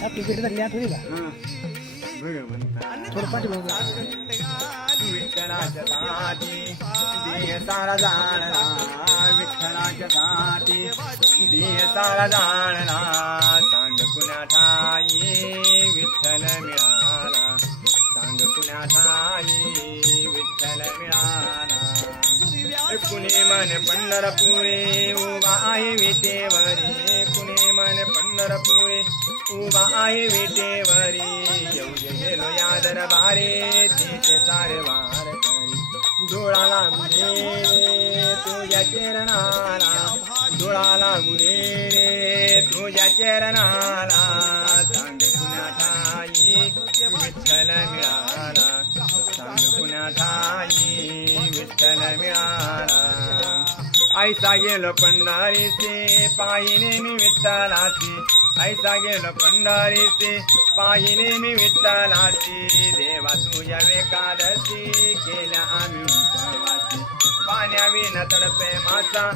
आपली भेट झाली आठवली का थोडं पाठी विठ्ठलाच्या साठी देह सारा जाणला विठ्ठलाच्या साठी देह सारा जाणला सांग कुण्या ठाई विठ्ठल मिळाला सांग कुण्या ठाई विठ्ठल मिळाला कुणी मन पंढरपुरे उभा आहे विटेवरी कुणी मन पंढरपुरे उभा आहे विटेवरी येऊ गेलो या दरबारे तिथे सारे वार डोळा लागू रे तुझ्या चरणाला डोळा लागू रे तुझ्या चरणाला सांग कुण्या ठाई विठ्ठल मिळाला सांग कुण्या ठाई विठ्ठल मिळाला ऐसा गेलो पंढरीचे पाहिने मी विठ्ठलाचे ऐसा गेलो पंढरीचे पाहिले मी विठ्ठलाचे देवा तुझ्या एकादशी केल्या आम्ही उपवासी पाण्याविना तडपे माझा